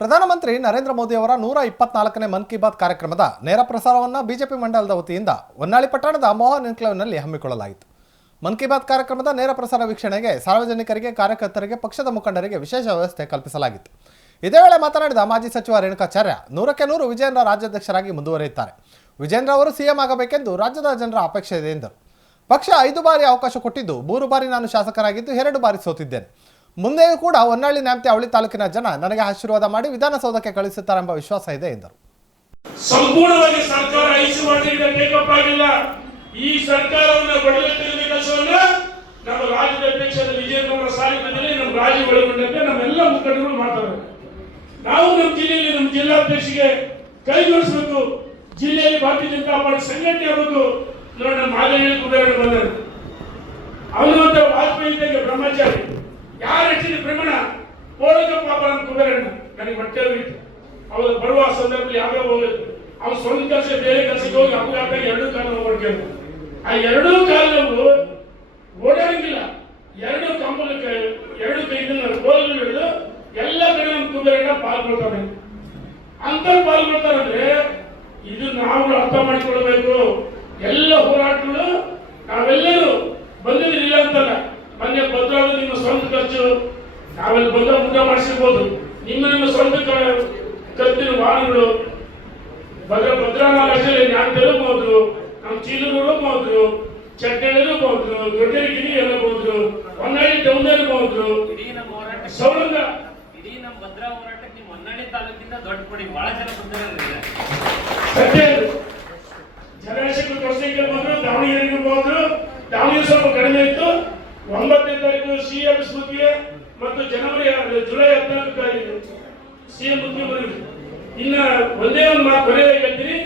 ಪ್ರಧಾನಮಂತ್ರಿ ನರೇಂದ್ರ ಮೋದಿ ಅವರ ನೂರ ಇಪ್ಪತ್ನಾಲ್ಕನೇ ಮನ್ ಕಿ ಬಾತ್ ಕಾರ್ಯಕ್ರಮದ ನೇರ ಪ್ರಸಾರವನ್ನು ಬಿಜೆಪಿ ಮಂಡಲದ ವತಿಯಿಂದ ಹೊನ್ನಾಳಿ ಪಟ್ಟಣದ ಮೋಹನ್ ಎನ್ಕ್ಲೇವ್ನಲ್ಲಿ ಹಮ್ಮಿಕೊಳ್ಳಲಾಯಿತು. ಮನ್ ಕಿ ಬಾತ್ ಕಾರ್ಯಕ್ರಮದ ನೇರ ಪ್ರಸಾರ ವೀಕ್ಷಣೆಗೆ ಸಾರ್ವಜನಿಕರಿಗೆ, ಕಾರ್ಯಕರ್ತರಿಗೆ, ಪಕ್ಷದ ಮುಖಂಡರಿಗೆ ವಿಶೇಷ ವ್ಯವಸ್ಥೆ ಕಲ್ಪಿಸಲಾಗಿತ್ತು. ಇದೇ ವೇಳೆ ಮಾತನಾಡಿದ ಮಾಜಿ ಸಚಿವ ರೇಣುಕಾಚಾರ್ಯ, ನೂರಕ್ಕೆ ನೂರು ವಿಜೇಂದ್ರ ರಾಜ್ಯಾಧ್ಯಕ್ಷರಾಗಿ ಮುಂದುವರಿಯುತ್ತಾರೆ. ವಿಜೇಂದ್ರ ಅವರು ಸಿಎಂ ಆಗಬೇಕೆಂದು ರಾಜ್ಯದ ಜನರ ಅಪೇಕ್ಷೆ ಇದೆ ಎಂದರು. ಪಕ್ಷ ಐದು ಬಾರಿ ಅವಕಾಶ ಕೊಟ್ಟಿದ್ದು ಮೂರು ಬಾರಿ ನಾನು ಶಾಸಕರಾಗಿದ್ದು ಎರಡು ಬಾರಿ ಸೋತಿದ್ದೇನೆ. ಮುಂದೆಯೂ ಕೂಡ ಹೊನ್ನಾಳಿ ನ್ಯಾಮತಿ ಅವಳಿ ತಾಲೂಕಿನ ಜನ ನನಗೆ ಆಶೀರ್ವಾದ ಮಾಡಿ ವಿಧಾನಸೌಧಕ್ಕೆ ಕಳಿಸುತ್ತಾರೆಂಬ ವಿಶ್ವಾಸ ಇದೆ, ಎಂದರು. ಸಂಪೂರ್ಣವಾಗಿ ಸರ್ಕಾರ ಐಸಿ ಮಾಡಿದ್ರೆ ಆಗಿಲ್ಲ. ಈ ಸರ್ಕಾರವನ್ನು ಕೆಲಸವನ್ನ ನಮ್ಮ ರಾಜ್ಯದ ಅಧ್ಯಕ್ಷರ ವಿಜಯಕುಮಾರ ಸಾರಥ್ಯದಲ್ಲಿ ನಮ್ಮ ರಾಜ್ಯ ಒಳಗೊಂಡಂತೆ ನಮ್ಮೆಲ್ಲ ಮುಖಂಡರು ಮಾಡ್ತಾರೆ. ನಾವು ನಮ್ಮ ಜಿಲ್ಲೆಯಲ್ಲಿ ನಮ್ಮ ಜಿಲ್ಲಾಧ್ಯಕ್ಷರಿಗೆ ಕೈ ಜೋಡಿಸಬೇಕು. ಜಿಲ್ಲೆಯಲ್ಲಿ ಭಾರತೀಯ ಜನತಾ ಪಾರ್ಟಿ ಸಂಘಟನೆ ಆಗಬೇಕು ನೋಡಿ ನಮ್ಮ ಮಾದರಿ ಉದಾಹರಣೆ ಬಂದರು ಅವನು ವಾಜಪೇಯಿ ಬ್ರಹ್ಮಚಾರಿ. ಯಾರು ಹೆಚ್ಚಿನ ಪ್ರಮಾಣ ಓಡಕ ಪಾಪ ನಮ್ಮ ಕುಬೇರಣ್ಣ ನನಗೆ ಹೊಟ್ಟೆ ಹೋಗಿತ್ತು ಅವನು ಬರುವ ಸಂದರ್ಭದಲ್ಲಿ ಯಾವ್ಯಾವ ಹೋಗಿತ್ತು ಅವ್ನು ಸ್ವಂತ ಕೆಲಸ ಬೇರೆ ಕೆಲಸಕ್ಕೆ ಹೋಗಿ ಅಪಘಾತ ಎರಡೂ ಕಾಲ ಓಡ್ಕೊಂಡು ಆ ಎರಡೂ ಕಾಲ ನಾವು ಓಡಾಡಂಗಿಲ್ಲ. ಎರಡು ಕಂಬಲ ಎರಡು ಕೈದನ್ನ ಕೋಲು ಹಿಡಿದು ಎಲ್ಲ ಕಡೆ ನಮ್ಮ ಕುಬೇರಣ್ಣ ಪಾಲ್ಗೊಳ್ತಾನೆ ಅಂತ ಪಾಲ್ಗೊಳ್ತಾನಂದ್ರೆ ಇದು ನಾವು ಅರ್ಥ ಮಾಡಿಕೊಳ್ಬೇಕು. ಎಲ್ಲ ಹೋರಾಟಗಳು ನಾವೆಲ್ಲರೂ ಬಂದಿದ್ದಿಲ್ಲ ಅಂತಲ್ಲ ಮೊನ್ನೆ ಭದ್ರಾದ ನಿಮ್ಮ ಸ್ವಂತ ಖರ್ಚು ನಾವೆಲ್ಲ ಬಂದ ಮಾಡಿಸಿರ್ಬೋದು ನಿಮ್ಮ ನಿಮ್ಮ ಸ್ವಂತ ಕತ್ತಿನ ವಾಹನಗಳು ಭದ್ರ ಭದ್ರಾನಾಗಷ್ಟೇ ನ್ಯಾಟರು ಹೋದ್ರು ನಮ್ಮ ಚೀಲಗಳು ಹೋದ್ರು ದೊಡ್ಡ ಹೋದ್ರು ದೊಡ್ಡಗಿರಿ ಎಲ್ಲ ಹೋದ್ರು ಹೊನ್ನಾಳಿ ಟೌನಲ್ಲಿ ಹೋದ್ರು. ಸೌಲಂಗ ಇಡೀ ನಮ್ಮ ಭದ್ರಾ ಹೋರಾಟಕ್ಕೆ ನಿಮ್ಮ ಹೊನ್ನಾಳಿ ತಾಲೂಕಿಂದ ದೊಡ್ಡ ಕೊಡಿ. ಬಹಳ ಜನ ಬಂದಿರೋದ್ರಿಂದ ಸತ್ಯ ತೋರಿಸಲಿಕ್ಕೆ ಬಂದ್ರು ದಾವಣಗೆರೆಗೆ ಹೋದ್ರು. ದಾವಣಗೆರೆ ಸ್ವಲ್ಪ ಕಡಿಮೆ ಇತ್ತು. ಒಂಬತ್ತನೇ ತಾರೀಕು ಸಿ ಎಂ ಸ್ಮೃತಿಗೆ ಮತ್ತು ಜನವರಿ ಜುಲೈ ಹದಿನಾಲ್ಕು ತಾರೀಕು ಸಿ ಎಂ ಮುಖ್ಯಮಂತ್ರಿ. ಇನ್ನ ಒಂದೇ ಒಂದು ಮಾತು ಕೊನೆಯಾಗಿ ಹೇಳ್ತೀನಿ.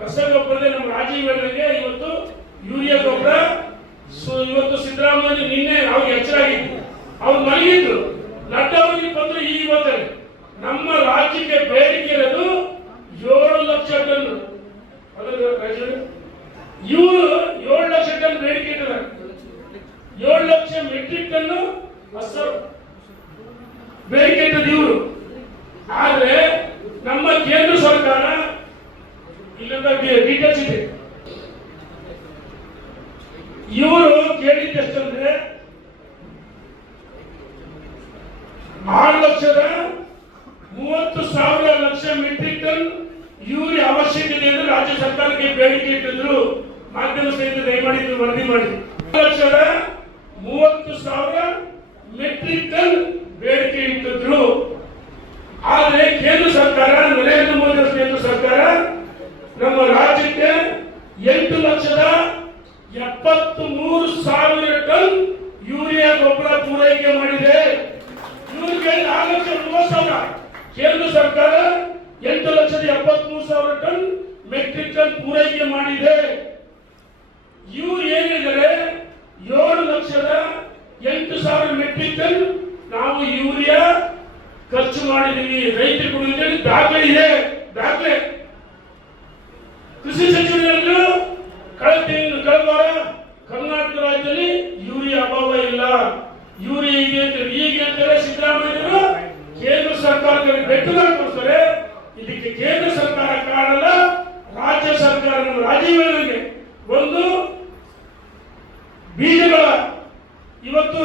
ರಸಗೊಬ್ಬರದ ನಮ್ಮ ರಾಜೀವ್ ಇವತ್ತು ಯೂರಿಯಾ ಗೊಬ್ಬರ ಇವತ್ತು ಸಿದ್ದರಾಮಯ್ಯ ನಿನ್ನೆ ಅವ್ರಿಗೆ ಹೆಚ್ಚರಾಗಿತ್ತು ಅವ್ರು ಮಲಗಿದ್ರು. ನಡ್ಡವರಿಗೆ ಬಂದ್ರು ಈ ಇವತ್ತೇ ನಮ್ಮ ರಾಜ್ಯಕ್ಕೆ ಬೇಡಿಕೆ ಇರೋದು ಏಳು ಲಕ್ಷ ಟನ್. ಇವರು ಏಳು ಲಕ್ಷ ಟನ್ ಬೇಡಿಕೆ ಇಟ್ಟಿದ್ದಾರೆ. ಏಳು ಲಕ್ಷ ಮೆಟ್ರಿಕ್ ಹೊಸ ಬೇಡಿಕೆ ಇವರು. ಆದ್ರೆ ನಮ್ಮ ಕೇಂದ್ರ ಸರ್ಕಾರ ಇಲ್ಲಿಂದ ಡೀಟೇಲ್ಸ್ ಇದೆ. ಇವರು ಕೇಳಿದ್ದೆಷ್ಟಂದ್ರೆ ಆರು ಲಕ್ಷದ ಮೂವತ್ತು ಸಾವಿರ ಲಕ್ಷ ಮೆಟ್ರಿಕ್ ಟನ್ ಯೂರಿಯಾ ಅವಶ್ಯಕತೆ ಎಂದು ರಾಜ್ಯ ಸರ್ಕಾರಕ್ಕೆ ಬೇಡಿಕೆ ಇಟ್ಟಿದ್ರು. ಮಾಧ್ಯಮ ಸ್ನೇಹಿತರು, ದಯಮಾಡಿ ವರದಿ ಮಾಡಿ. ಲಕ್ಷದ ಮೂವತ್ತು ಸಾವಿರ ಮೆಟ್ರಿಕ್ ಟನ್ ಬೇಡಿಕೆ ಇಟ್ಟಿದ್ರು. ಆದರೆ ಕೇಂದ್ರ ಸರ್ಕಾರ, ನರೇಂದ್ರ ಮೋದಿ ಕೇಂದ್ರ ಸರ್ಕಾರ ನಮ್ಮ ರಾಜ್ಯಕ್ಕೆ ಎಂಟು ಲಕ್ಷದ ಎಪ್ಪತ್ತು ಮೂರು ಸಾವಿರ ಟನ್ ಯೂರಿಯಾ ಗೊಬ್ಬರ ಪೂರೈಕೆ ಮಾಡಿದೆ. ಇವ್ರಿಗೆ ನಾಲ್ಕು ಲಕ್ಷ ಸಾವಿರ. ಕೇಂದ್ರ ಸರ್ಕಾರ ಎಂಟು ಲಕ್ಷದ ಎಪ್ಪತ್ಮೂರು ಸಾವಿರ ಟನ್ ಮೆಟ್ರಿಕ್ ಟನ್ ಪೂರೈಕೆ ಮಾಡಿದೆ. ಇವ್ರು ಏನಿದ್ದಾರೆ ರೈತರಿಗೂ ಅಂತೇಳಿ ದಾಖಲೆ ಇದೆ. ದಾಖಲೆ. ಕೃಷಿ ಸಚಿವರೆಲ್ಲರೂ ಕಳೆದ ತಿಂಗಳು ಕರ್ನಾಟಕ ರಾಜ್ಯದಲ್ಲಿ ಯೂರಿಯಾ ಅಭಾವ ಇಲ್ಲ. ಯೂರಿಯಾ ಇದೆ ಅಂತ ಈಗ ಅಂತಾರೆ ಸಿದ್ದರಾಮಯ್ಯರು ಕೇಂದ್ರ ಸರ್ಕಾರದಲ್ಲಿ ಬೆಟ್ಟದ ಕೊಡ್ತಾರೆ. ಇದಕ್ಕೆ ಕೇಂದ್ರ ಸರ್ಕಾರ ಕಾರಣ ರಾಜ್ಯ ಸರ್ಕಾರ ನಮ್ಮ ರಾಜೀವ್ ಒಂದು ಬೀಜಗಳ, ಇವತ್ತು